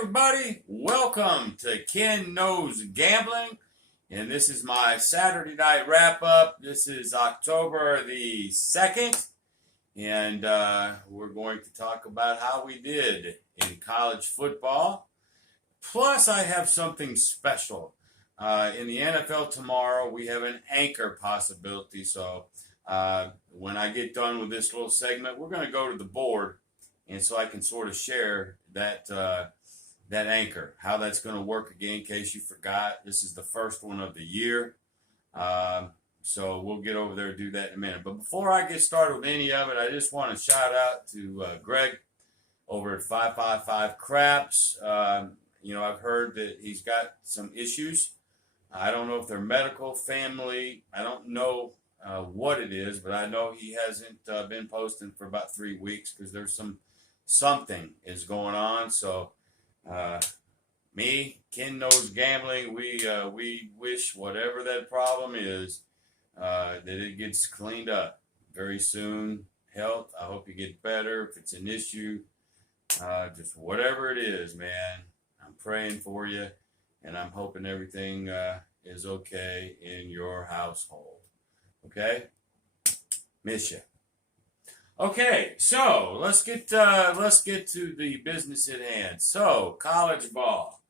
everybody, welcome to Ken Knows Gambling, and this is my Saturday night wrap-up. This is October the 2nd, and we're going to talk about how we did in college football. Plus, I have something special. In the NFL tomorrow, we have an anchor possibility, so when I get done with this little segment, we're going to go to the board, and so I can sort of share that that anchor, how that's going to work again, in case you forgot. This is the first one of the year. So we'll get over there and do that in a minute. But before I get started with any of it, I just want to shout out to Greg over at 555 Craps. I've heard that he's got some issues. I don't know if they're medical, family. I don't know what it is, but I know he hasn't been posting for about 3 weeks because there's something is going on. So Ken Knows Gambling, we wish whatever that problem is, that it gets cleaned up very soon. Health, I hope you get better. If it's an issue, just whatever it is, man, I'm praying for you, and I'm hoping everything is okay in your household. Okay? Miss you. Okay, so let's get to the business at hand. So, college ball,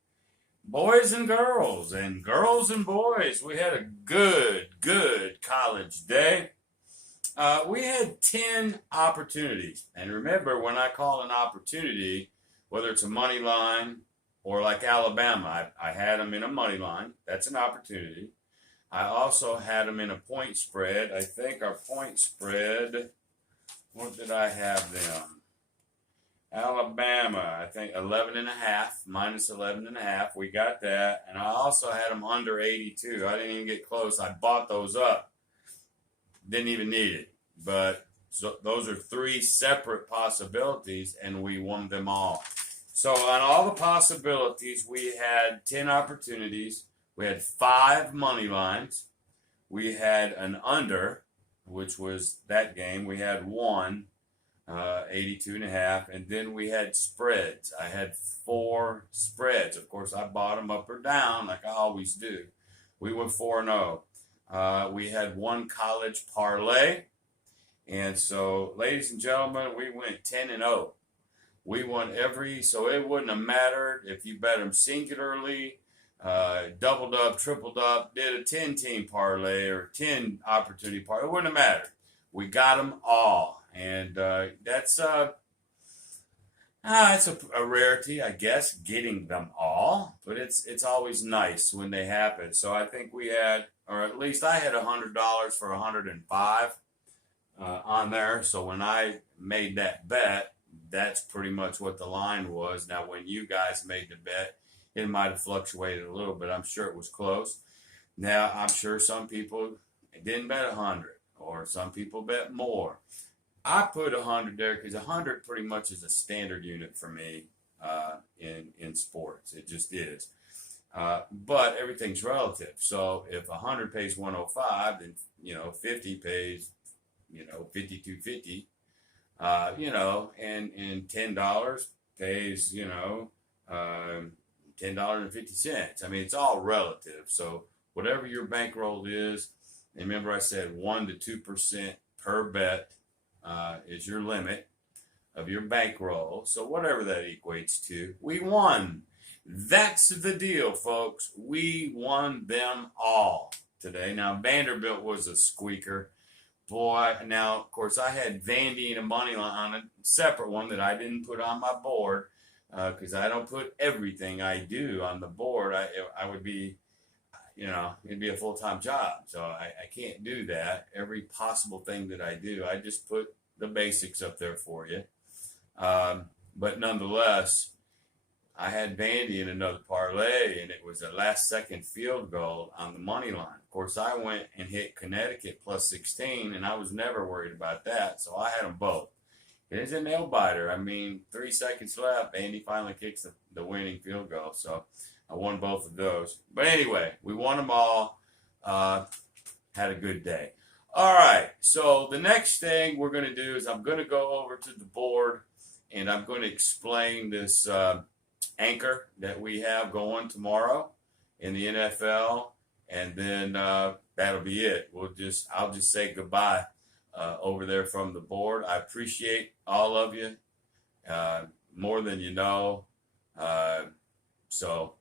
boys and girls and boys. We had a good college day. We had 10 opportunities, and remember, when I call an opportunity, whether it's a money line or like Alabama, I had them in a money line. That's an opportunity. I also had them in a point spread. I think our point spread. What did I have them? Alabama, I think 11.5, minus 11.5. We got that. And I also had them under 82. I didn't even get close. I bought those up. Didn't even need it. But those are 3 separate possibilities, and we won them all. So on all the possibilities, we had 10 opportunities. We had 5 money lines. We had an under, which was that game. We had 1, 82.5, and then we had spreads. I had 4 spreads. Of course, I bought them up or down like I always do. We went 4-0. We had 1 college parlay, and so, ladies and gentlemen, we went 10-0. We won so it wouldn't have mattered if you bet them singularly, doubled up, tripled up, did a 10-team parlay or 10 opportunity parlay. It wouldn't have mattered. We got them all, and that's it's a rarity, I guess, getting them all. But it's always nice when they happen. So I think we had, or at least I had $100 for 105 on there. So when I made that bet, that's pretty much what the line was. Now, when you guys made the bet, it might have fluctuated a little bit. I'm sure it was close. Now, I'm sure some people didn't bet 100, or some people bet more. I put 100 there because 100 pretty much is a standard unit for me in sports. It just is. But everything's relative. So if 100 pays 105, then 50 pays 52.50. And $10 pays $10.50. I mean, it's all relative. So whatever your bankroll is, and remember I said 1 to 2% per bet is your limit of your bankroll. So whatever that equates to, we won. That's the deal, folks. We won them all today. Now, Vanderbilt was a squeaker. Boy, now, of course, I had Vandy in a money line on a separate one that I didn't put on my board. Because I don't put everything I do on the board. I would be, it'd be a full-time job. So I can't do that. Every possible thing that I do, I just put the basics up there for you. But nonetheless, I had Vandy in another parlay, and it was a last-second field goal on the money line. Of course, I went and hit Connecticut plus 16, and I was never worried about that. So I had them both. It's a nail biter. I mean, 3 seconds left. Andy finally kicks the winning field goal. So I won both of those. But anyway, we won them all. Had a good day. All right. So the next thing we're going to do is I'm going to go over to the board, and I'm going to explain this anchor that we have going tomorrow in the NFL, and then that'll be it. I'll just say goodbye over there from the board. I appreciate all of you more than you know. So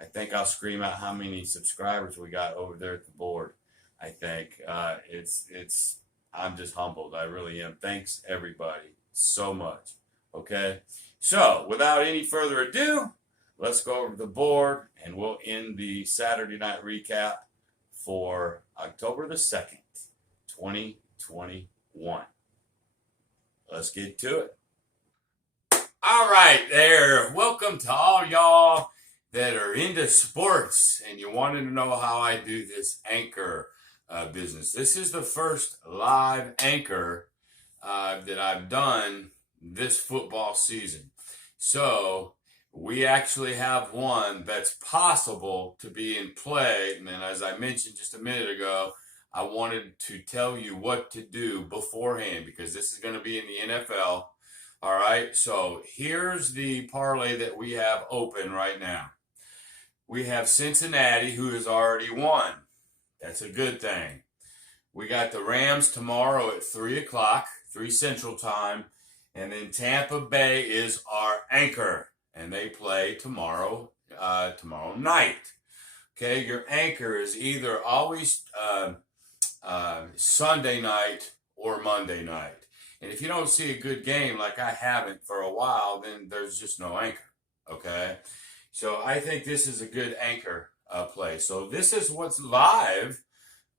I think I'll scream out how many subscribers we got over there at the board. I think I'm just humbled. I really am. Thanks everybody so much. Okay. So without any further ado, let's go over the board and we'll end the Saturday night recap for October the 2nd, 2021. Let's get to it. All right, there. Welcome to all y'all that are into sports and you wanted to know how I do this anchor business. This is the first live anchor that I've done this football season. So we actually have one that's possible to be in play. And then, as I mentioned just a minute ago, I wanted to tell you what to do beforehand because this is going to be in the NFL. All right, so here's the parlay that we have open right now. We have Cincinnati, who has already won. That's a good thing. We got the Rams tomorrow at 3 o'clock, 3 Central Time. And then Tampa Bay is our anchor. And they play tomorrow night. Okay, your anchor is either always Sunday night or Monday night. And if you don't see a good game like I haven't for a while, then there's just no anchor. Okay, so I think this is a good anchor play. So this is what's live.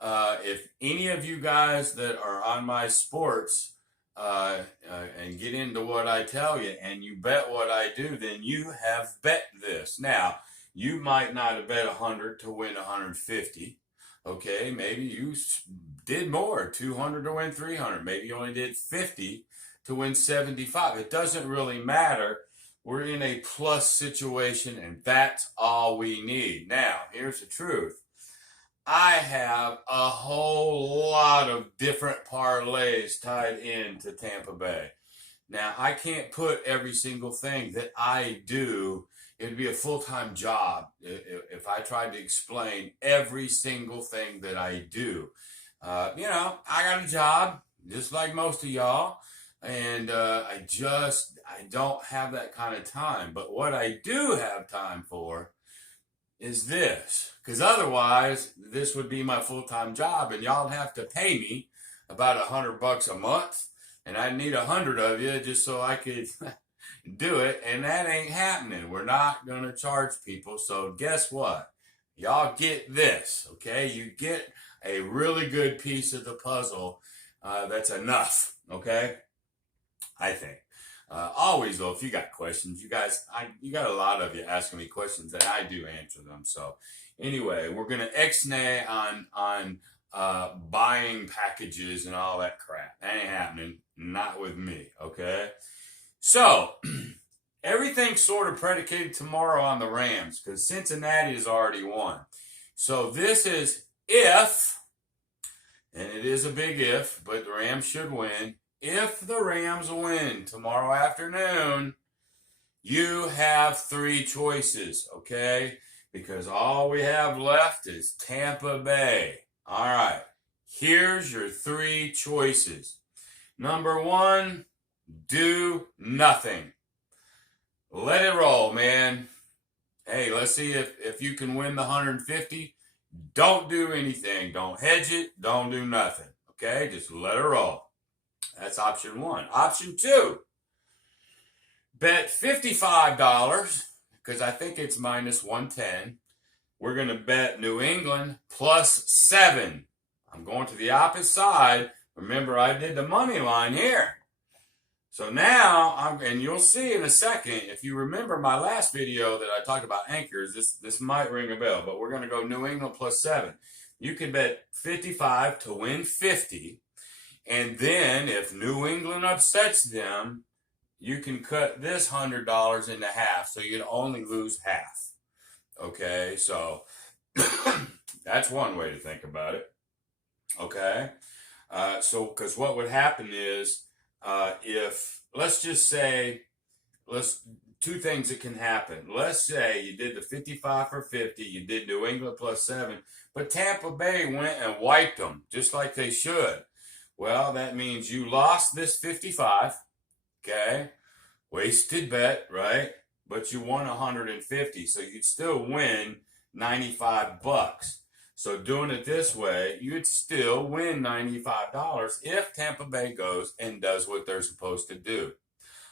If any of you guys that are on my sports and get into what I tell you and you bet what I do, then you have bet this. Now, you might not have bet 100 to win 150. Okay, maybe you did more, 200 to win 300. Maybe you only did 50 to win 75. It doesn't really matter. We're in a plus situation, and that's all we need. Now, here's the truth. I have a whole lot of different parlays tied into Tampa Bay. Now, I can't put every single thing that I do. It would be a full-time job if I tried to explain every single thing that I do. I got a job, just like most of y'all, and I don't have that kind of time. But what I do have time for is this, because otherwise this would be my full-time job and y'all have to pay me about $100 a month, and I need 100 of you just so I could do it, and that ain't happening. We're not going to charge people. So guess what? Y'all get this, okay? You get a really good piece of the puzzle that's enough, okay? I think. Always, though, if you got questions, you got a lot of you asking me questions, and I do answer them. So anyway, we're going to ixnay on buying packages and all that crap. That ain't happening. Not with me, okay? So, everything's sort of predicated tomorrow on the Rams because Cincinnati has already won. So, this is if, and it is a big if, but the Rams should win. If the Rams win tomorrow afternoon, you have 3 choices, okay? Because all we have left is Tampa Bay. All right, here's your 3 choices. Number 1, do nothing. Let it roll, man. Hey, let's see if you can win the 150. Don't do anything. Don't hedge it. Don't do nothing. Okay? Just let it roll. That's option 1. Option 2, bet $55 because I think it's minus 110. We're going to bet New England plus 7. I'm going to the opposite side. Remember, I did the money line here. So now, and you'll see in a second, if you remember my last video that I talked about anchors, this might ring a bell, but we're going to go New England plus 7. You can bet 55 to win 50. And then if New England upsets them, you can cut this $100 into half. So you'd only lose half. Okay, so that's one way to think about it. Okay, because what would happen is, if let's just say, let's two things that can happen. Let's say you did the 55 for 50, you did New England plus 7, but Tampa Bay went and wiped them just like they should. Well, that means you lost this 55, okay? Wasted bet, right? But you won 150, so you'd still win 95 bucks. So doing it this way, you'd still win $95 if Tampa Bay goes and does what they're supposed to do.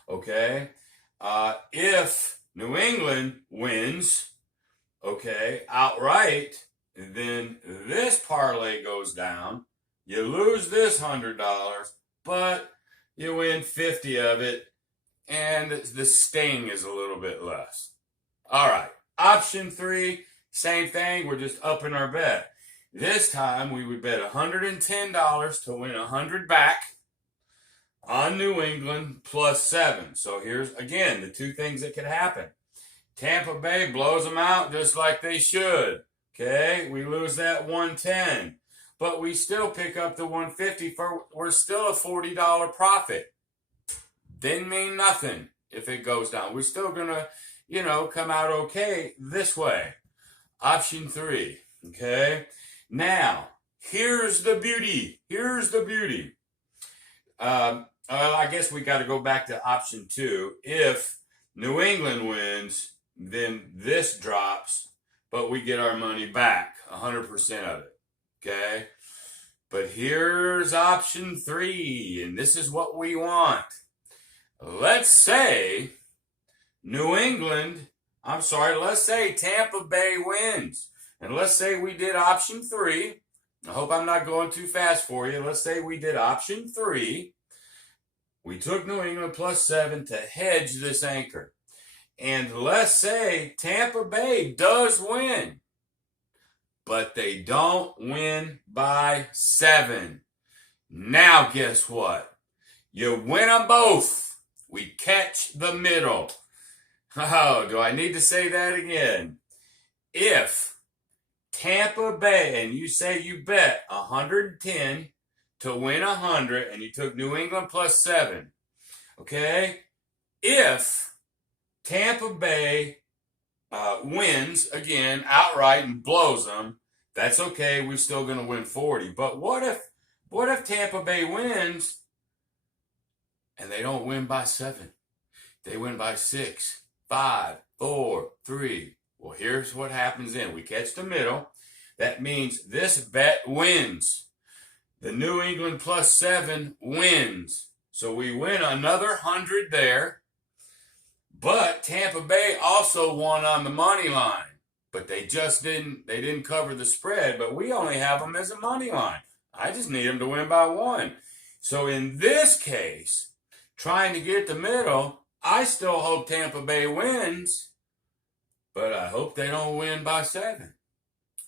Okay? If New England wins, okay, outright, then this parlay goes down. You lose this $100, but you win 50 of it, and the sting is a little bit less. All right, option 3, same thing. We're just upping our bet. This time we would bet $110 to win 100 back on New England plus 7. So here's, again, the two things that could happen. Tampa Bay blows them out just like they should. Okay, we lose that 110. But we still pick up the 150 we're still a $40 profit. Didn't mean nothing if it goes down. We're still gonna, come out okay this way. Option 3. Okay. Now, here's the beauty. I guess we got to go back to option 2. If New England wins, then this drops, but we get our money back, 100% of it. Okay? But here's option 3, and this is what we want. Let's say let's say Tampa Bay wins. And let's say we did option 3. I hope I'm not going too fast for you. Let's say we did option 3. We took New England plus 7 to hedge this anchor. And let's say Tampa Bay does win, but they don't win by 7. Now guess what? You win them both. We catch the middle. Oh, do I need to say that again? If Tampa Bay, and you say you bet 110 to win 100, and you took New England plus 7, okay? If Tampa Bay wins again outright and blows them, that's okay. We're still going to win 40. But what if Tampa Bay wins and they don't win by 7? They win by 6, 5, 4, 3. Well, here's what happens then. We catch the middle. That means this bet wins. The New England plus 7 wins. So we win another 100 there. But Tampa Bay also won on the money line. But they didn't cover the spread. But we only have them as a money line. I just need them to win by 1. So in this case, trying to get the middle, I still hope Tampa Bay wins. But I hope they don't win by 7.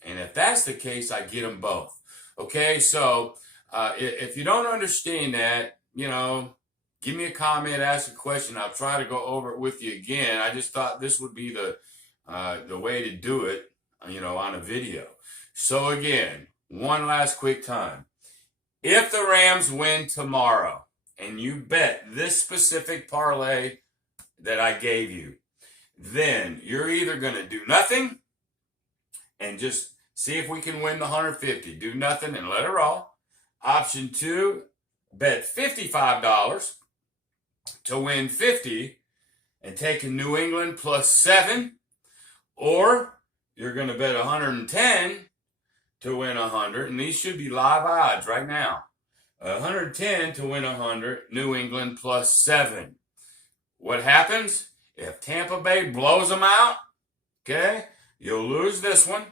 And if that's the case, I get them both. Okay, so if you don't understand that, give me a comment, ask a question. I'll try to go over it with you again. I just thought this would be the way to do it, on a video. So again, one last quick time. If the Rams win tomorrow and you bet this specific parlay that I gave you, then you're either going to do nothing and just see if we can win the 150. Do nothing and let it roll. Option 2, bet $55 to win 50 and take a New England plus 7. Or you're going to bet 110 to win 100. And these should be live odds right now. 110 to win 100, New England plus 7. What happens? If Tampa Bay blows them out, okay, you'll lose this one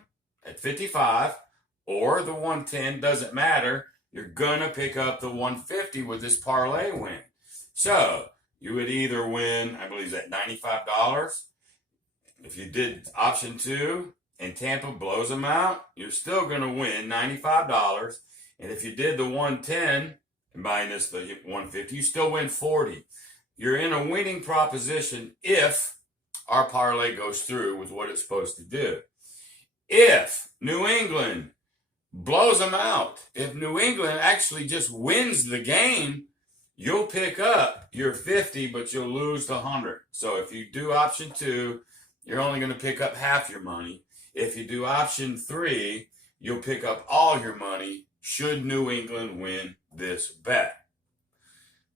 at 55 or the 110, doesn't matter. You're going to pick up the 150 with this parlay win. So you would either win, I believe that $95. If you did option 2 and Tampa blows them out, you're still going to win $95. And if you did the 110 minus the 150, you still win 40. You're in a winning proposition if our parlay goes through with what it's supposed to do. If New England blows them out, if New England actually just wins the game, you'll pick up your 50, but you'll lose the 100. So if you do option 2, you're only going to pick up half your money. If you do option 3, you'll pick up all your money should New England win this bet.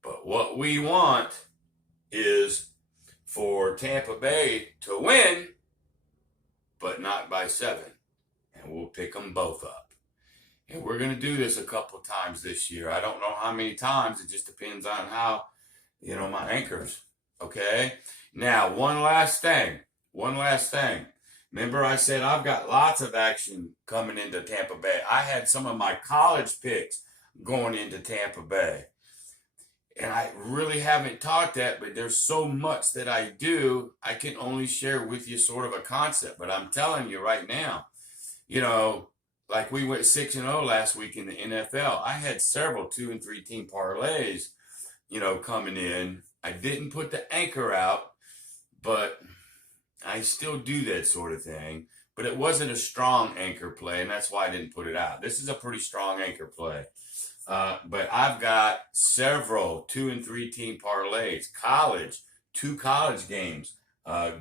But what we want is for Tampa Bay to win, but not by 7. And we'll pick them both up. And we're going to do this a couple of times this year. I don't know how many times. It just depends on how, my anchors. Okay? Now, one last thing. Remember I said I've got lots of action coming into Tampa Bay. I had some of my college picks going into Tampa Bay. And I really haven't taught that, but there's so much that I do, I can only share with you sort of a concept. But I'm telling you right now, like we went 6-0 last week in the NFL. I had several 2 and 3 team parlays, coming in. I didn't put the anchor out, but I still do that sort of thing. But it wasn't a strong anchor play, and that's why I didn't put it out. This is a pretty strong anchor play. But I've got several 2 and 3 team parlays, 2 college games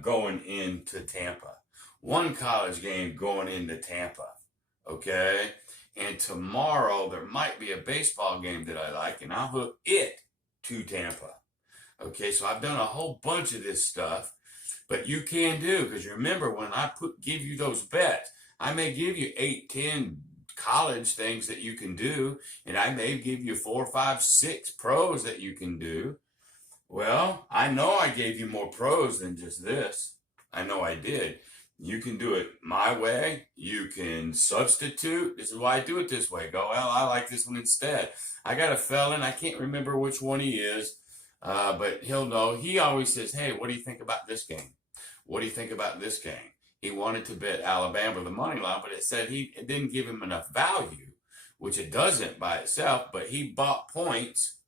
going into Tampa, 1 college game going into Tampa. Okay. And tomorrow there might be a baseball game that I like, and I'll hook it to Tampa. Okay. So I've done a whole bunch of this stuff, but you can do, because remember when I give you those bets, I may give you 8, 10 college things that you can do, and I may give you 4, 5, 6 pros that you can do. Well, I know I gave you more pros than just this. I know I did. You can do it my way. You can substitute. This is why I do it this way. Go, well, I like this one instead. I got a felon. I can't remember which one he is, but he'll know. He always says, hey, what do you think about this game? What do you think about this game? He wanted to bet Alabama the money line, but it didn't give him enough value, which it doesn't by itself, but he bought points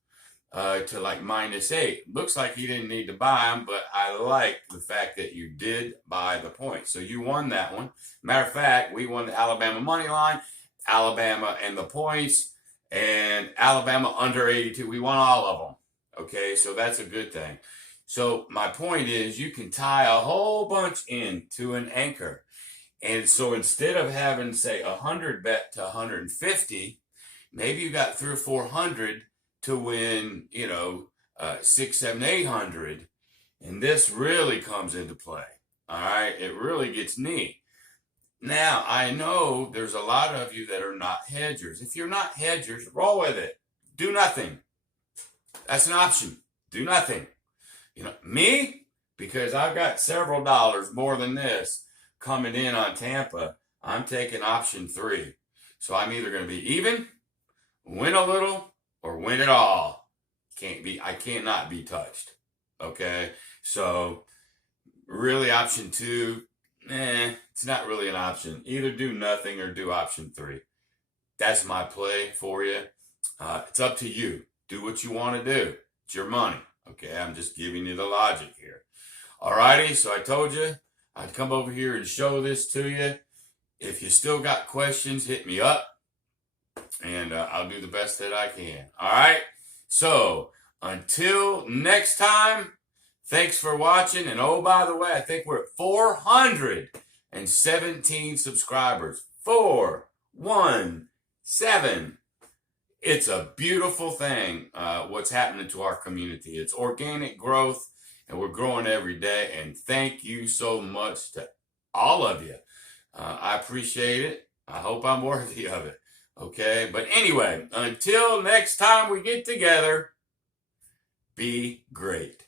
to like -8. Looks like he didn't need to buy them, but I like the fact that you did buy the points. So you won that one. Matter of fact, we won the Alabama money line, Alabama and the points, and Alabama under 82. We won all of them. Okay, so that's a good thing. So my point is you can tie a whole bunch into an anchor. And so instead of having, say, 100 bet to 150, maybe you got 300 or 400 to win, 6, 7, 800. And this really comes into play. All right. It really gets neat. Now, I know there's a lot of you that are not hedgers. If you're not hedgers, roll with it. Do nothing. That's an option. Do nothing. Me, because I've got several dollars more than this coming in on Tampa, I'm taking option 3. So I'm either going to be even, win a little, or win it all. I cannot be touched. Okay. So really option 2, it's not really an option. Either do nothing or do option 3. That's my play for you. It's up to you. Do what you want to do. It's your money. Okay, I'm just giving you the logic here. Alrighty, so I told you I'd come over here and show this to you. If you still got questions, hit me up, and I'll do the best that I can. Alright, so until next time, thanks for watching. And oh, by the way, I think we're at 417 subscribers. 417. It's a beautiful thing, what's happening to our community. It's organic growth, and we're growing every day. And thank you so much to all of you. I appreciate it. I hope I'm worthy of it. Okay? But anyway, until next time we get together, be great.